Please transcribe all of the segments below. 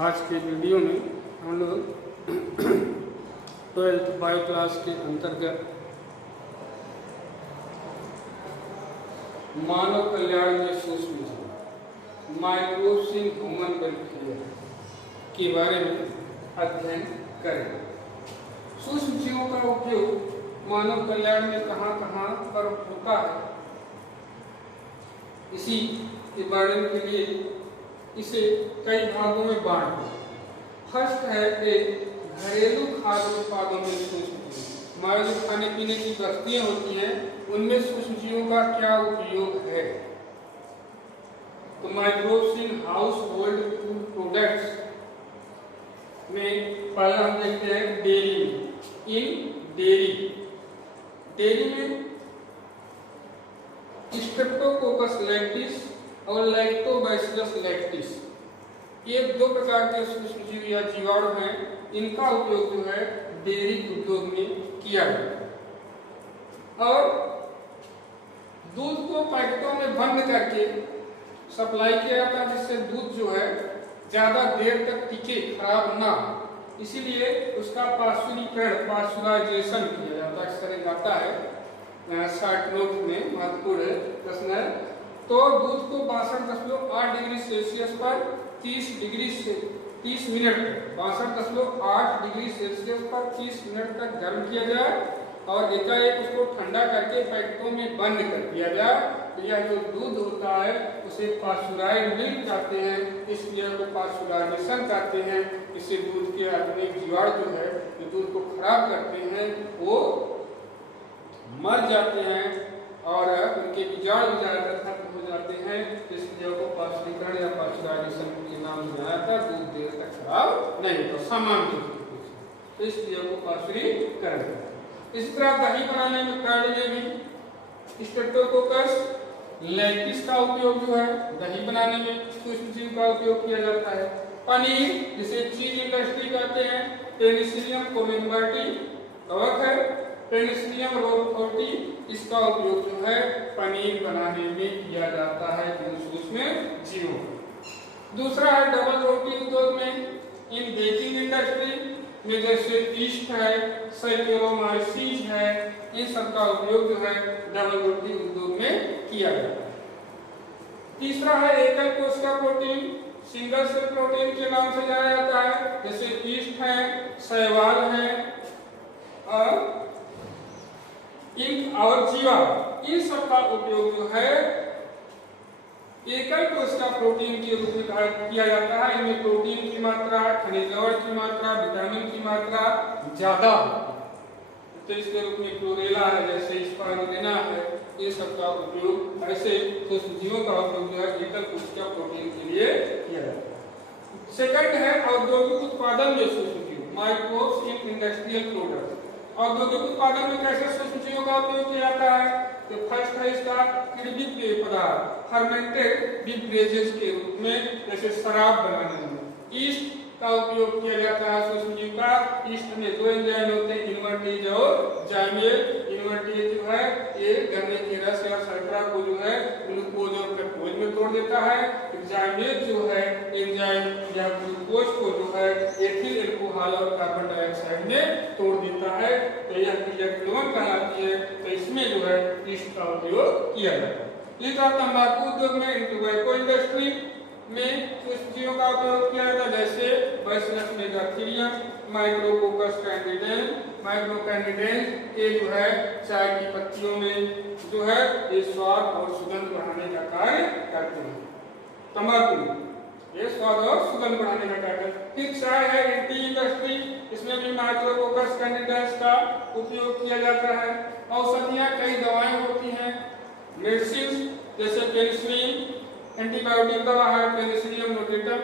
आज के वीडियो में हम लोग 12th बायो क्लास के अंतर्गत मानव कल्याण में सूक्ष्म जीव माइक्रोब्स इन ह्यूमन वेलफेयर के बारे में अध्ययन करेंगे। सूक्ष्म जीवों का उपयोग मानव कल्याण में कहाँ कहाँ पर होता है, इसी के बारे के लिए इसे कई भागों में बांट दो। फर्स्ट है कि घरेलू खाद्य उत्पादों में सूक्ष्म जीव, हमारे जो खाने पीने की वस्तुएं होती हैं उनमें सूक्ष्म जीवों का क्या उपयोग है। तो microbes in house hold food products में पहला हम देखते हैं डेयरी। इन डेयरी में स्ट्रेप्टोकोकस लैक्टिस और लैक्टोबैसिलस लैक्टिस, ये दो प्रकार के सूक्ष्म जीव या जीवाणु हैं, इनका उपयोग जो है डेयरी उद्योग में किया जाता है। और दूध को पैकेटों में बंद करके सप्लाई किया जाता है, जिससे दूध जो है ज्यादा देर तक टिके, खराब ना, इसीलिए उसका पाश्चुराइजेशन किया जाता है। इस तरह जाता है शॉर्ट नोट में महत्वपूर्ण प्रश्न है। तो दूध को 62.8 डिग्री सेल्सियस पर 30 मिनट 62.8 डिग्री सेल्सियस पर 30 मिनट तक गर्म किया जाए और एकाएक उसको ठंडा करके पैकेटों में बंद कर दिया जाए। तो यह जो दूध होता है उसे पाश्चुराइज्ड मिल्क कहते हैं, इस क्रिया को पाश्चुराइजेशन कहते हैं। इससे दूध के अनेक जीवाणु जो है जो दूध को खराब करते हैं वो मर जाते हैं और उनके बीजाणु ज्यादातर खत्म हो जाते हैं। इस क्रिया को पाश्चुरीकरण या पाश्चुराइजेशन के नाम से जाना जाता है। दूध देर तक खराब नहीं होता सामान्य रूप से, तो इस क्रिया को पाश्चुरीकरण। इसी तरह दही बनाने में कर्ड में भी स्ट्रेप्टोकोकस लैक्टिस का उपयोग जो है दही बनाने में सूक्ष्म जीव का उपयोग किया जाता है। पनीर, जिसे चीज इंडस्ट्री कहते हैं, पेनिसिलियम कोलिनवर्टी कवक है, पेनिसिलियम रोडफोर्टी, इसका उपयोग जो है पनीर बनाने में किया जाता है सूक्ष्म जीवों। दूसरा है डबल रोटी उद्योग में, इन बेकिंग इंडस्ट्री में जैसे ईस्ट है, सैक्रोमाइसीज है, इन सब का उपयोग जो है डबल रोटी उद्योग में किया जाता है। तीसरा है एकल कोशिका प्रोटीन, सिंगल सेल प्रोटीन के नाम से जाना जाता है, जैसे ईस्ट है, शैवाल है और इंक और जीवा, इन सब का उपयोग जो है एकल कोशिका प्रोटीन के रूप में किया जाता है। इनमें प्रोटीन की मात्रा, खनिज लवण की मात्रा, विटामिन की मात्रा ज्यादा, तो इसके रूप में क्लोरेला है, जैसे स्पारुलिना है, ये सब का उपयोग ऐसे सूक्ष्म जीवों का उपयोग जो है एकल कोशिका प्रोटीन के लिए किया जाता है। सेकंड है औद्योगिक उत्पादन में सूक्ष्म जीव, माइक्रोब्स इन इंडस्ट्रियल प्रोडक्ट्स। औद्योगिक उत्पादन में कैसे सूक्ष्म जीवों का उपयोग किया जाता है? तो फर्स्ट है इसका किण्वित पेय पदार्थ, फर्मेंटेड बेवरेजेस के रूप में, जैसे शराब बनाने में ईस्ट का उपयोग किया जाता है सूक्ष्म जीव का। ईस्ट में दो एंजाइम होते हैं, इन्वर्टेज और जाइमेज। इन्वर्टेज जो है ये गन्ने के रस या शर्करा को जो है ग्लूकोज और फ्रक्टोज में तोड़ देता है। जाइमेज जो है एंजाइम या ग्लूकोज को जो है एथिल अल्कोहल और कार्बन डाइऑक्साइड में तोड़ देता है, तो यह क्रिया क्लोन कहलाती है। तो इसमें जो है ईस्ट का उपयोग किया जाता है। इस तरह तंबाकू उद्योग में, टोबैको इंडस्ट्री में सूक्ष्म जीवों का उपयोग किया जाता है, जैसे बैसिलस मेगाथीरियम, माइक्रोकोकस कैंडिडेंस, ये जो है चाय की पत्तियों में जो है ये स्वाद और सुगंध बढ़ाने का कार्य करते हैं। तंबाकू ये स्वाद और सुगंध बढ़ाने का कार्य करते हैं। फिर चाय है टी इंडस्ट्री, इसमें भी माइक्रोकोकस कैंडिडेंस का उपयोग किया जाता है। औषधियाँ, कई दवाएं होती हैं, मेडिसिन जैसे पेनिसिलिन, एंटीबायोटिक दवा है पेनिसिलियम नोटेटम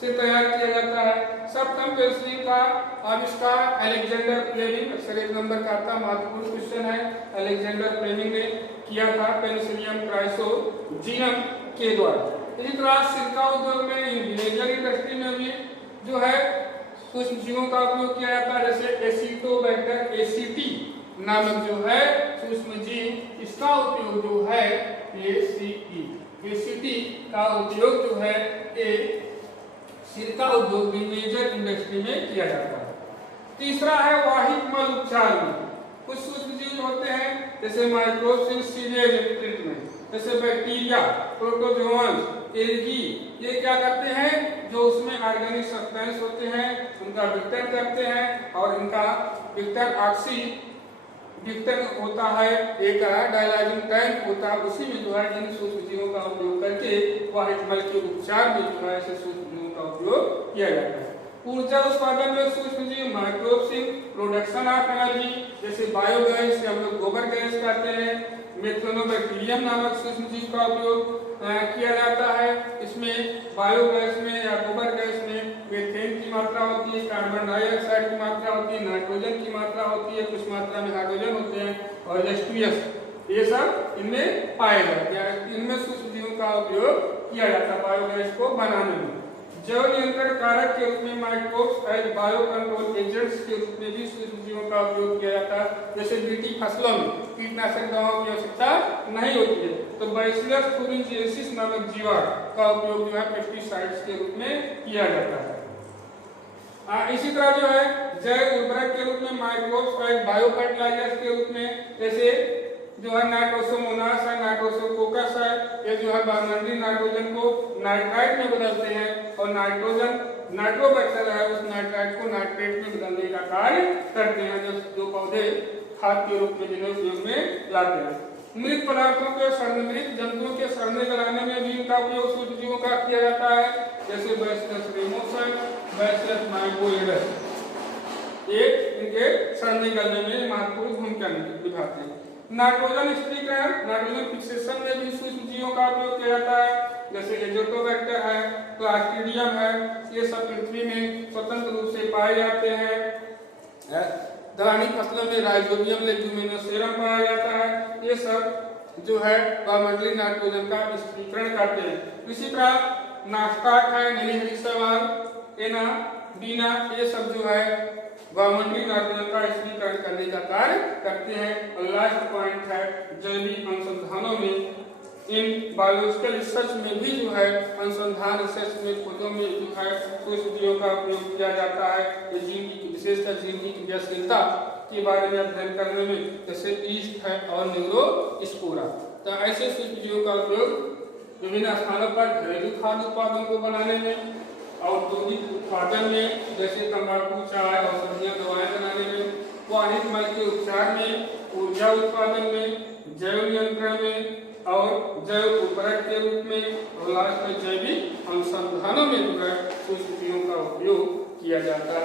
से तैयार किया जाता है। सप्तम पेनिसिलिन का आविष्कार अलेक्जेंडर फ्लेमिंग, अक्सर एक नंबर का आता महत्वपूर्ण क्वेश्चन है, अलेक्जेंडर फ्लेमिंग ने किया था पेनिसिलियम क्राइसोजीनम के द्वारा। इसी तरह सिरका उद्योग में, विनेगर इंडस्ट्री में भी जो है सूक्ष्म जीवों का उपयोग किया जाता है, जैसे एसिटोबैक्टर एसीटी नामक जो है सूक्ष्म जीव, इसका उपयोग जो है एसीटी का उपयोग जो है सिरका उद्योग में, मेजर इंडस्ट्री में किया जाता है। तीसरा है वाहित मल उपचार में। कुछ सूक्ष्म जीव होते हैं जैसे माइक्रोब्स इन सीवेज ट्रीटमेंट, जैसे बैक्टीरिया, प्रोटोजोआन्स, एल्गी, ये क्या करते हैं, जो उसमें ऑर्गेनिक सब्सटेंस होते हैं उनका विघटन करते हैं, और इनका विघटन विघटन होता है, एक डायलाइजिंग टैंक होता है, उसी में जो है इन सूक्ष्म जीवों का उपयोग करके वाहित मल के उपचार में जो है ऐसे सूक्ष्म जीवों का उपयोग किया जाता है। ऊर्जा उत्पादन में सूक्ष्म जीव microbes in production of energy, जैसे बायोगैस से हम लोग गोबर गैस कहते हैं, मेथनोबैक्टीरियम नामक सूक्ष्म जीव का उपयोग किया जाता है। इसमें बायोगैस में या गोबर गैस में मीथेन की मात्रा होती है, कार्बन डाइऑक्साइड की मात्रा होती है, नाइट्रोजन की मात्रा होती है, कुछ मात्रा में हाइड्रोजन होते हैं और H2S, ये सब इनमें पाए जाते हैं। इनमें सूक्ष्म जीवों का उपयोग किया जाता है बायोगैस को बनाने में। जैव नियंत्रण कारक के रूप में microbes as bio control agents के रूप में भी सूक्ष्म जीवों का उपयोग किया जाता है। जैसे बीटी फसलों में कीटनाशक दवाओं की आवश्यकता नहीं होती है, तो बैसिलस thuringiensis नामक जीवाणु का उपयोग जो है पेस्टिसाइड्स के रूप में किया जाता है। इसी तरह जो है जैव उर्वरक के रूप में माइक्रोब्स एज बायो फर्टिलाइजर्स के रूप में, जैसे जो है नाइट्रोसोमोनास है, नाइट्रोसोकोकस है, ये जो है वायुमंडलीय नाइट्रोजन को नाइट्राइट में बदलते हैं, और नाइट्रोजन नाइट्रोबैक्टर है उस नाइट्राइट को नाइट्रेट में बदलने का कार्य करते हैं, जो पौधे खाद के रूप में जिन्हें उपयोग में लाते हैं। मृत पदार्थों के मृत जंतुओं के सड़ने गलाने में भी इनका उपयोग सूक्ष्म जीवों का किया जाता है, जैसे बैसिलस रेमोस, बैसिलस माइकोइडस, ये इनके सड़ने गलने में महत्वपूर्ण भूमिका निभाते हैं। नाइट्रोजन स्थिरीकरण, नाइट्रोजन फिक्सेशन में भी सूक्ष्म जीवों का उपयोग किया जाता है, जैसे एजोटोबैक्टर है, क्लास्ट्रीडियम है, ये सब पृथ्वी में स्वतंत्र रूप से पाए जाते हैं। दलहनी फसलों में राइजोबियम लेग्यूमिनोसेरम पाया जाता है, ये सब जो है वायुमंडलीय नाइट्रोजन का स्थिरीकरण करते हैं। इसी तरह नास्टाक है, नीलहरी शैवाल, एना, बीना, ये सब जो है वायुमंडलीय नाइट्रोजन का स्थिरीकरण करने का कार्य करते हैं। और लास्ट पॉइंट है जैविक अनुसंधानों में, इन बायोलॉजिकल रिसर्च में भी जो है अनुसंधान रिसर्च में खोजों में जो है सूक्ष्म जीवों का उपयोग किया जाता है। ये जीन की विशेषता, जीन की क्रियाशीलता के बारे में अध्ययन करने में, जैसे ईस्ट है और न्यूरोस्पोरा, तो ऐसे सूक्ष्म जीवों का उपयोग विभिन्न स्थानों पर घरेलू खाद्य उत्पादों को बनाने में, औद्योगिक उत्पादन में, जैसे तंबाकू, चाय, औषधियां, दवाएं बनाने में, वाहित मल के उपचार में, ऊर्जा उत्पादन में, जैव नियंत्रण में और जैव उर्वरक के रूप में, और लास्ट में जैविक अनुसंधानों में जो है सूक्ष्म जीवों का उपयोग किया जाता है।